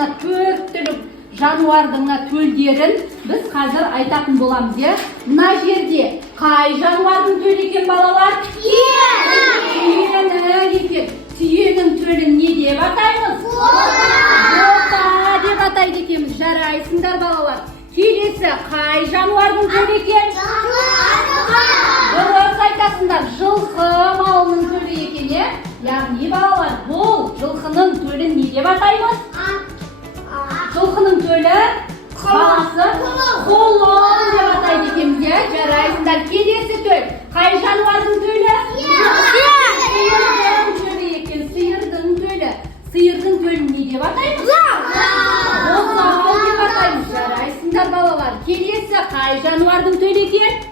мына 4 түрлі жануардың төлдерін біз қазір айтатын боламыз, е? Мына жерде қай жануардың төлі екен, балалар? Түйенің екен. Түйенің төлін не деп атаймыз? Бота деп атайды екенбіз. Жарайсыңдар, балалар. Келесі қай жануардың төлі екен? Дұрыс айтасыңдар. Жылқы малының төлі екен, е? Яғни, балалар, бұл жылқының төлін не деп атаймыз? Жылқының төлі баласы құлын деп атайды екенбіз, е? Жарайсыңдар. Келесі төл. Қай жануардың төлі? Сиырдың төлі екен. Сиырдың төлі. Сиырдың төлін не деп атаймыз? Бозау деп атаймыз. Жарайсыңдар, балалар. Келесі қай жануардың төлі екен?